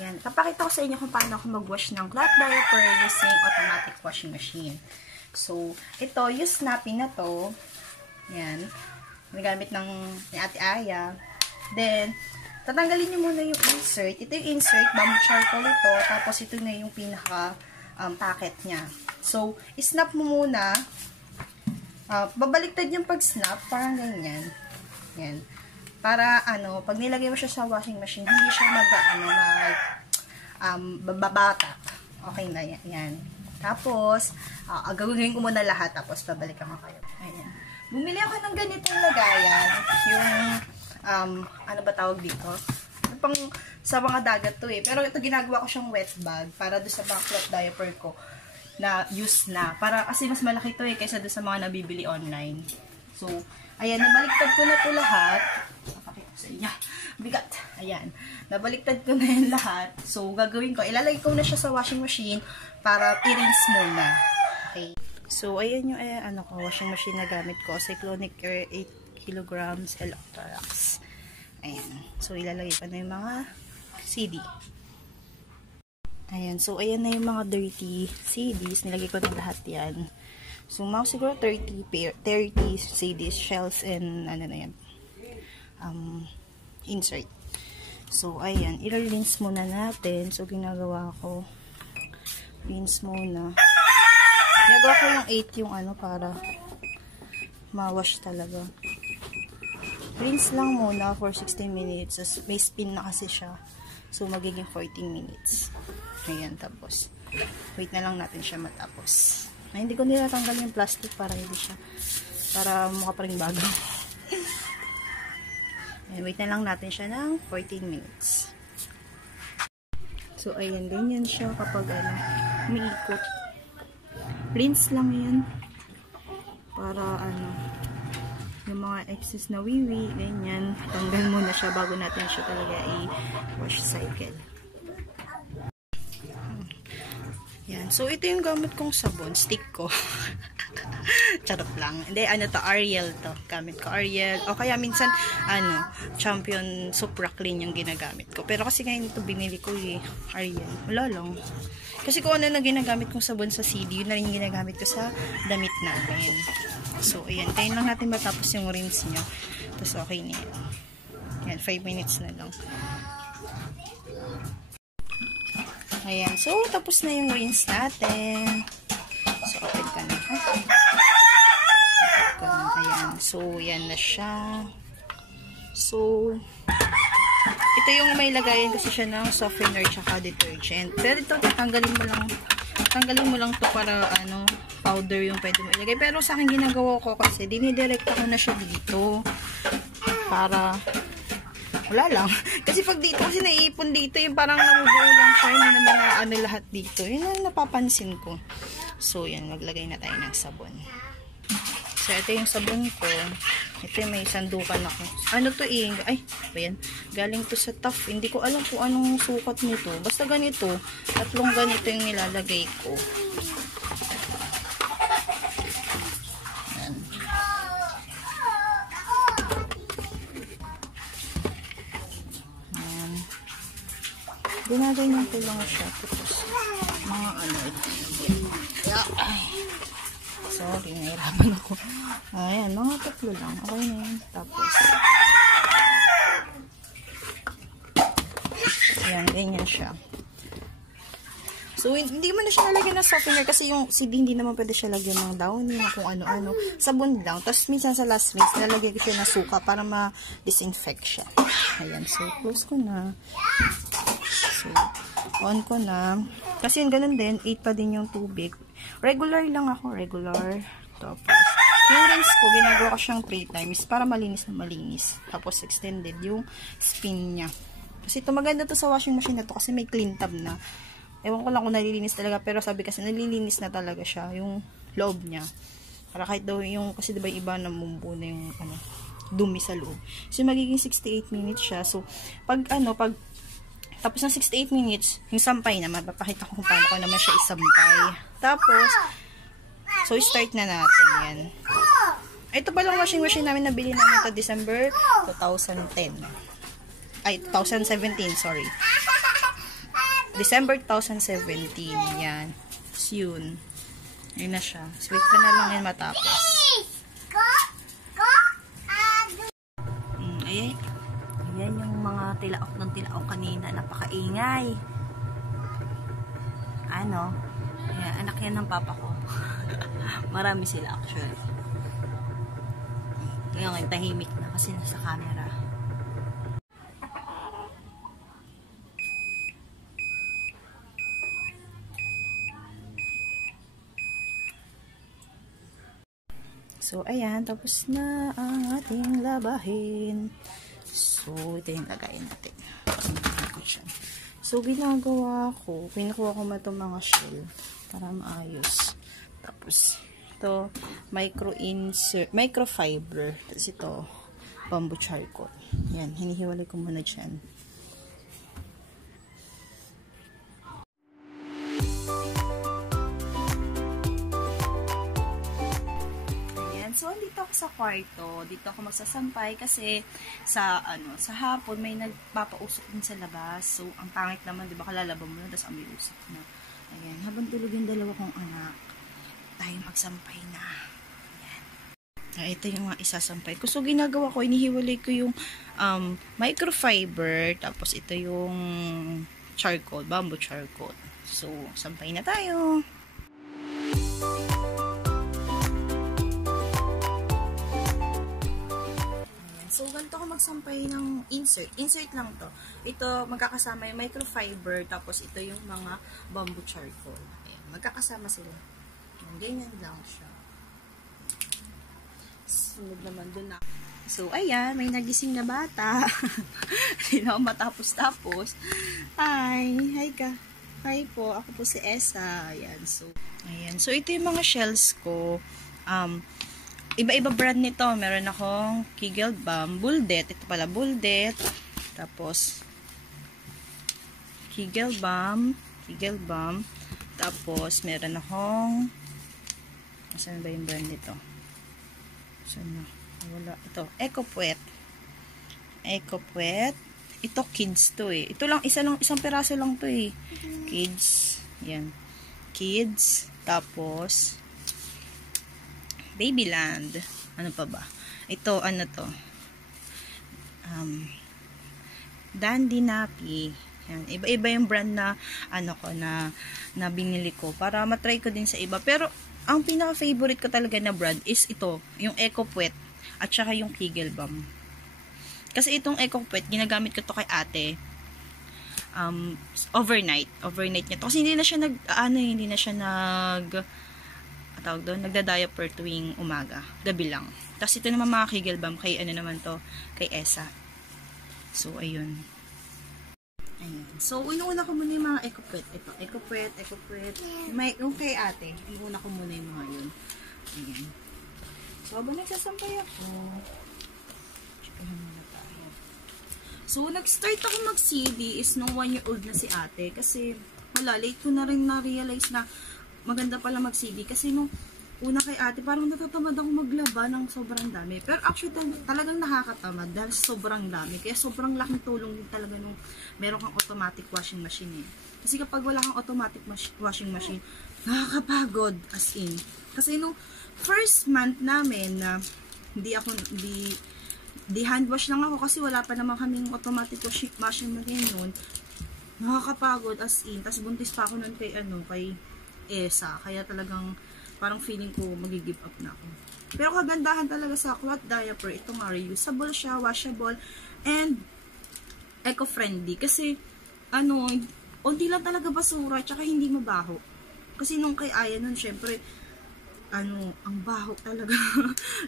Yan. Papakita ko sa inyo kung paano ako mag-wash ng cloth diaper using automatic washing machine. So, ito, yung snappy na to. Yan. Nagamit ng ni Ate Aya. Then, tatanggalin nyo muna yung insert. Ito yung insert, bamboo charcoal ito. Tapos, ito na yung pinaka packet niya. So, snap mo muna. Babaliktad yung pag-snap. Parang ganyan. Yan. Para, pag nilagay mo siya sa washing machine, hindi siya babata. Okay na yan. Tapos, gagawin ko muna lahat. Tapos, babalikan ko kayo. Ayan. Bumili ako ng ganitong lagayan. Yung, ano ba tawag dito? Pang, sa mga dagat to eh. Pero ito, ginagawa ko siyang wet bag para doon sa mga cloth diaper ko na use na. Para, kasi mas malaki to eh, kaysa doon sa mga nabibili online. So, ayan, nabaliktad ko na to lahat. Napakita ko sa inyo. Bigat. Ayan. Nabaliktad ko na yan lahat. So, gagawin ko, ilalagay ko na siya sa washing machine para i-rinse muna. Okay. So, ayan yung washing machine na gamit ko. Cyclonic Air 8 kilograms Electrolux. Ayan. So, ilalagay ko na yung mga CD. Ayan. So, ayan na yung mga dirty CDs. Nilagay ko na lahat yan. So, mga siguro 30 CDs, shells, and ano na yan. Insert. So, ayan. I-rinse muna natin. So, ginagawa ko. Rinse muna. Ginagawa ko yung 8 yung para ma-wash talaga. Rinse lang muna for 16 minutes. So, may spin na kasi siya. So, magiging 14 minutes. Ayan, tapos. Wait na lang natin siya matapos. Ay, hindi ko nilatanggal yung plastic para hindi siya. Para mukha pa rin bago. Ayan, wait na lang natin siya ng 14 minutes. So, ayan, ganyan siya kapag umiikot. Rinse lang yan. Para yung mga excess na wiwi, ganyan. Tanggal muna siya bago natin siya talaga i-wash cycle. Yan. So, ito yung gamit kong sabon. Stick ko. Charot lang. Hindi, Ariel to. Gamit ko Ariel. O kaya minsan, Champion Supra Clean yung ginagamit ko. Pero kasi ngayon ito binili ko Ariel. Wala lang. Kasi kung ano na ginagamit kong sabon sa CD, yun na rin yung ginagamit ko sa damit namin. So, ayan. Tayo lang natin matapos yung rinse nyo. Tapos, okay na yan. Yan, 5 minutes na lang. Ayan. So, tapos na yung rinse natin. So, open ka na. Ayan. So, yan na siya. So, ito yung may lagayan kasi siya ng softener tsaka detergent. Pero ito, tanggalin mo lang to para, powder yung pwede mo ilagay. Pero sa akin ginagawa ko kasi, dinidirekta ko na siya dito. Para, wala lang. Kasi pag dito, kasi naiipon dito, yung parang nabubuo lang siya, hindi naman lahat dito. Yun ang napapansin ko. So, yan, maglagay na tayo ng sabon. So, ito yung sabon ko. Ito yung may sandukan ako. Ano to ay, ayan. Galing to sa Tough. Hindi ko alam kung anong sukat nito. Basta ganito. 3 ganito yung nilalagay ko. Ayan. Ayan. Ginaganyan ko lang siya. Tapos, mga ito. Ay. Sorry, nahirapan ako. Ayan, mga 3 lang. Okay na yun. Tapos, ayan, ganyan siya. So, hindi mo na siya nalagyan ng softener kasi yung CD hindi naman pwede siya lagyan ng downy, kung ano-ano. Sabon lang. Tapos, minsan sa last rinse, nalagyan ko siya ng suka para ma-disinfect siya. Ayan, so, close ko na. So, on ko na. Kasi yung ganun din, 8 pa din yung tubig. Regular lang ako, regular. Tapos, yung rinse ko, ginagawa ko siyang 3 times para malinis na malinis. Tapos, extended yung spin niya. Kasi ito, maganda to sa washing machine na to kasi may clean tab na. Ewan ko lang kung nalilinis talaga, pero sabi kasi nalilinis na talaga siya, yung loob niya. Para kahit daw yung, kasi diba iba namumbo na yung, dumi sa loob. So, magiging 68 minutes siya. So, pag tapos ng 68 minutes, yung sampay na, mapapakita ko kung paano ko naman siya isampay. Tapos, so, start na natin yan. Ito palang washing machine namin nabili namin ito December 2010. Ay, 2017, sorry. December 2017. Yan. So, yun. Yun na siya. So, wait ka na lang yun matapos. Ayan. Ayan yung mga tilaok ng tilaok kanina. Napakaingay. Ano? Ayan, anak yan ng papa ko. Marami sila actually. Ngayon, tahimik na kasi nasa camera. So, ayan. Tapos na ang ating labahin. So, ito yung lagayin natin. So, ginagawa ko, kinukuha ko itong mga shell para maayos. Tapos, ito, microfiber. Tapos ito, bamboo charcoal. Yan, hinihiwalay ko muna dyan. So, dito ako sa kwarto, dito ako magsasampay kasi sa hapon may nagpapausok din sa labas. So, ang pangit naman, 'di ba, kalalaban mo na tapos amoy usok na. Ayan, habang tulog yung dalawa kong anak, tayo magsampay na. Ayan. Ito yung mga isasampay ko. So, ginagawa ko, inihiwalay ko yung microfiber, tapos ito yung charcoal, bamboo charcoal. So, sampay na tayo. So, ganito ako magsampay ng insert. Insert lang to. Ito, magkakasama yung microfiber, tapos ito yung mga bamboo charcoal. Ayan, magkakasama sila. Ayan, ganyan lang siya. Sunod naman dun na. So, ayan, may nagising na bata. Hindi na ako matapos-tapos. Hi! Hi ka! Hi po, ako po si Esa. Ayan, so, ayan. So, ito yung mga shells ko. Iba-iba brand nito. Meron akong Kegelbaum, Buldet. Ito pala, Buldet. Tapos, Kegelbaum. Tapos, meron akong, saan ba yung brand nito? Saan na? Wala. Ito, Ecopuet. Ito, Kids to eh. Ito lang, isang peraso lang to eh. Kids. Yan. Kids. Tapos, Babyland. Ano pa ba? Ito, ano to? Dandy Nappy. Yan. Iba-iba yung brand na, na binili ko. Para matry ko din sa iba. Pero, ang pinaka-favorite ko talaga na brand is ito. Yung Ecopuet. At saka yung Kegelbaum. Kasi itong Ecopuet, ginagamit ko to kay ate. Overnight niya to. Kasi hindi na siya tawag doon, nagda-diaper tuwing umaga, gabi lang. Tapos ito naman mga Kegelbaum, kay kay Esa. So, ayun. Ayan. So, inuuna ko muna yung mga Ecopuet. Ito, Ecopuet. Yung kay ate, inuuna ko muna yung mga yun. Ayan. So, habang nagsasampay ako, chikahan muna tayo. So, nag-start ako mag-CD is nung 1-year-old na si ate. Kasi, late ko na rin na-realize na maganda pala mag-CD kasi nung una kay ate parang natatamad ako maglaba ng sobrang dami, pero actually talagang nakakatamad dahil sobrang dami, kaya sobrang laking tulong din talaga nung meron kang automatic washing machine kasi kapag wala kang automatic washing machine nakakapagod as in. Kasi nung first month namin na di hand wash lang ako kasi wala pa naman kaming automatic washing machine noon, nakakapagod as in. Tas buntis pa ako nun kay Esa. Kaya talagang parang feeling ko mag-give up na ako. Pero kagandahan talaga sa cloth diaper, ito nga reusable siya, washable, and eco-friendly. Kasi, unti lang talaga basura, tsaka hindi mabaho. Kasi nung kay Aya nun, syempre, ang baho talaga.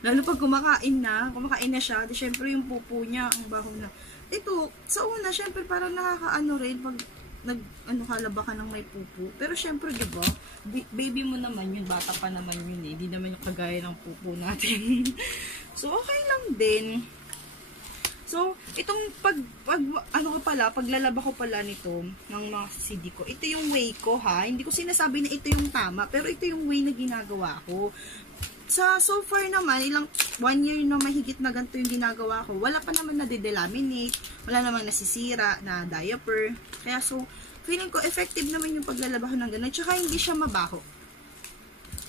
Lalo pag kumakain na siya, di syempre yung pupo niya, ang baho na. Ito, sa una, syempre parang nakakaano rin, pag kalaba ka ng may pupo. Pero syempre, diba, baby mo naman yun, bata pa naman yun eh. Di naman yung kagaya ng pupo natin. So, okay lang din. So, itong paglalaba ko pala nito, ng mga CD ko, ito yung way ko ha. Hindi ko sinasabi na ito yung tama, pero ito yung way na ginagawa ko. So far naman, 1 year na mahigit na ganito yung ginagawa ko. Wala pa naman na de-delaminate, wala namang nasisira na diaper. Kaya so, feeling ko effective naman yung paglalaba ko ng ganun. Tsaka hindi siya mabaho.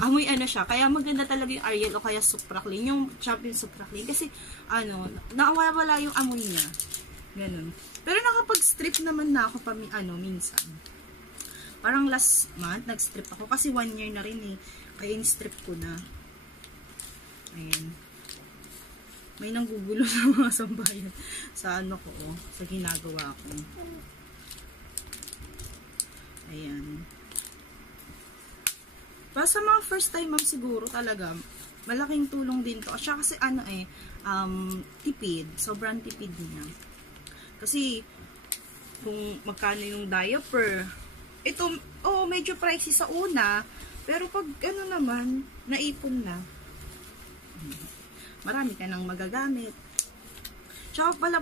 Amoy ano siya. Kaya maganda talaga yung Ariel o kaya Supra Clean. Yung Champion Supra Clean. Kasi, nawawala yung amoy niya. Ganun. Pero nakapag-strip naman na ako minsan. Parang last month, nag-strip ako. Kasi 1 year na rin eh. Kaya in-strip ko na. Ayan. May nanggugulo sa mga sambayan. Sa sa ginagawa ko. Ayan. Para sa mga first time ma'am siguro talaga, malaking tulong din to. Siya kasi tipid. Sobrang tipid niya. Kasi, kung magkano yung diaper, ito, medyo pricey sa una, pero pag naman, naipon na. Marami ka nang magagamit. Tsaka pala,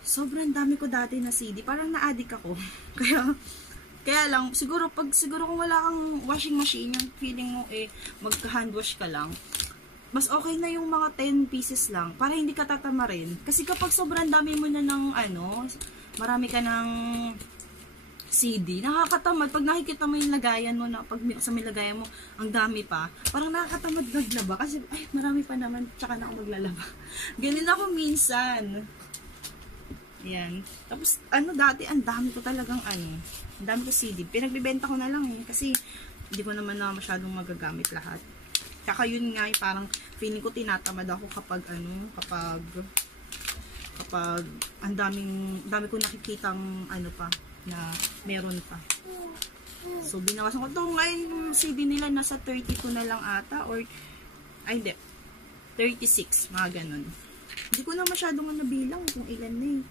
sobrang dami ko dati na CD. Parang na-addict ako. Kaya lang, siguro kung wala kang washing machine, yung feeling mo magka-hand wash ka lang, mas okay na yung mga 10 pieces lang, para hindi ka tatama rin. Kasi kapag sobrang dami mo na ng marami ka ng CD, nakakatamad. Pag nakikita mo yung lagayan mo na, pag sa may lagayan mo, ang dami pa, parang nakakatamad maglaba. Kasi, marami pa naman, tsaka na ako maglalaba. Ganun ako minsan. Ayan. Tapos, dati, ang dami ko talagang, ang dami ko CD. Pinagbibenta ko na lang kasi, hindi ko naman na masyadong magagamit lahat. Tsaka yun nga, parang, feeling ko tinatamad ako kapag, kapag, ang dami ko nakikitang, na meron pa. So, binawasan ko. Ito ngayon, yung CD nila nasa 32 na lang ata, or, hindi, 36, mga ganun. Hindi ko na masyadong nabilang kung ilan na eh.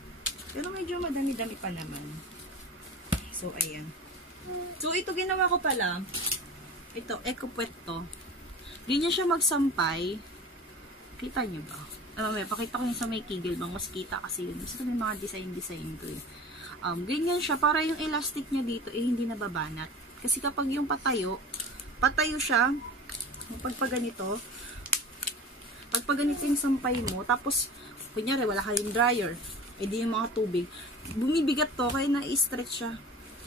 Pero medyo madami-dami pa naman. So, ayan. So, ito ginawa ko pala. Ito, EcoPwet to. Ganyan siya magsampay. Kita nyo ba? Pakita ko yung sa may kigil bang mas kita kasi yun. Gusto may mga design ko eh. Ganyan siya. Para yung elastic niya dito hindi nababanat. Kasi kapag yung patayo siya. Pagpaganito yung sampay mo. Tapos, kunyari, wala ka yung dryer. Di yung mga tubig. Bumibigat to, kaya na-i-stretch siya.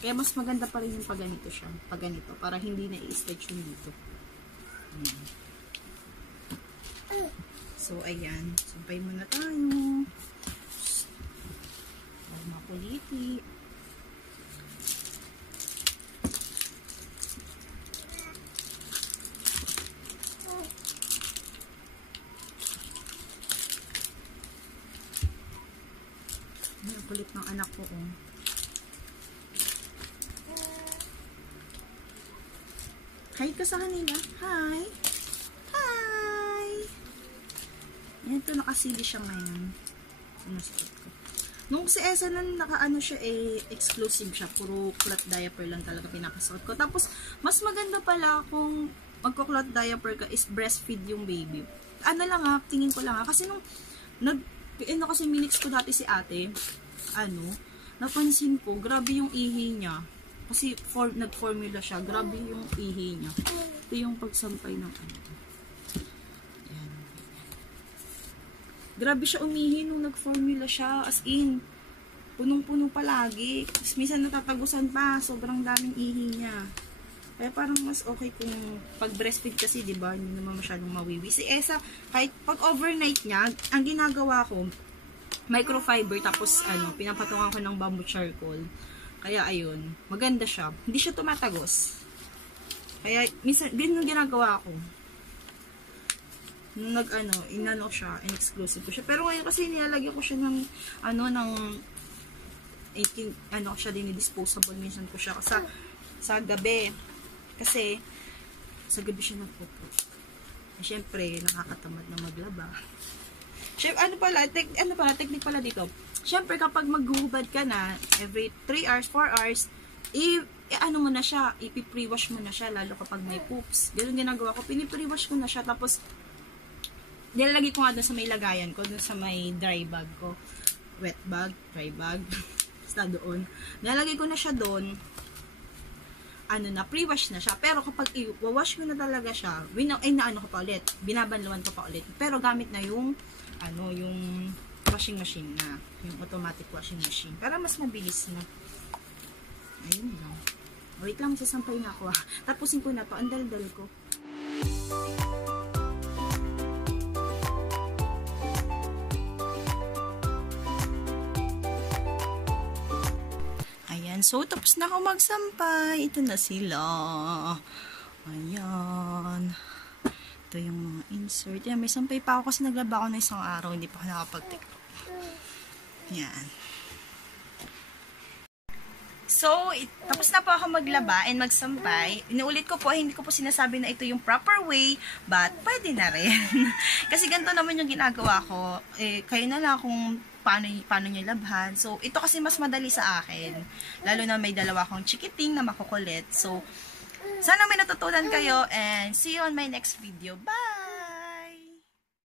Kaya mas maganda pa rin yung paganito siya. Paganito. Para hindi na-i-stretch yung dito. So, ayan. Sampay muna tayo. Para makuliti. Ang kulit ng anak ko. Hi ka sa kanila. Hi! Hi! Yan ito, nakasili siya ngayon. Sinasakot ko. Nung si Esa nun, siya exclusive siya. Puro cloth diaper lang talaga pinapasuot ko. Tapos, mas maganda pala kung magko-cloth diaper ka is breastfeed yung baby. Tingin ko lang kasi nung kasi minix ko dati si ate, napansin ko, grabe yung ihi niya. Kasi nag-formula siya, grabe yung ihi niya. Ito yung pagsampay ng Ayan. Grabe siya umihi nung nag-formula siya, as in, punong-puno palagi. Tapos minsan natatagusan pa, sobrang daming ihi niya. Kaya parang mas okay kung pag breastfeed kasi, diba, hindi naman masyadong mawiwi. Si Esa, kahit pag overnight niya, ang ginagawa ko, microfiber, tapos pinapatungan ko ng bamboo charcoal. Kaya ayun, maganda siya. Hindi siya tumatagos. Kaya minsan din yung ginagawa ko. Nung inano siya, in-exclusive ko siya. Pero ngayon kasi nilalagyan ko siya ng siya din disposable. Minsan ko siya sa gabi. Kasi sa gabi siya nagpupo. Siyempre, nakakatamad na maglaba. Technique pala dito. Siyempre, kapag maghuhubad ka na, every 3 hours, 4 hours, mo na siya, ipi-pre-wash mo na siya, lalo kapag may poops. Ganun ginagawa ko, pinipre-wash ko na siya, tapos, nilalagay ko nga dun sa may lagayan ko, dun sa may dry bag ko. Wet bag, dry bag, basta doon. Nilalagay ko na siya doon, pre-wash na siya. Pero kapag i-wash mo na talaga siya, ko pa ulit, binabanlawan ko pa ulit. Pero gamit na yung washing machine na. Yung automatic washing machine. Para mas mabilis na. Ayun lang. Wait lang, sasampay na ako. Tapusin ko na to. Ang dal-dal ko. Ayan. So, tapos na ako magsampay. Ito na sila. Ayan. Ito yung mga insert. Yan, may sampay pa ako kasi naglaba ako na isang araw. Hindi pa ako nakapag-tiktok. Yan. So, tapos na po ako maglaba and magsampay. Inuulit ko po, hindi ko po sinasabi na ito yung proper way, but pwede na rin. Kasi ganito naman yung ginagawa ko. Kayo na lang kung paano nyo labhan. So, ito kasi mas madali sa akin. Lalo na may dalawa akong chikiting na makukulit. So, sana may natutunan kayo and see you on my next video. Bye!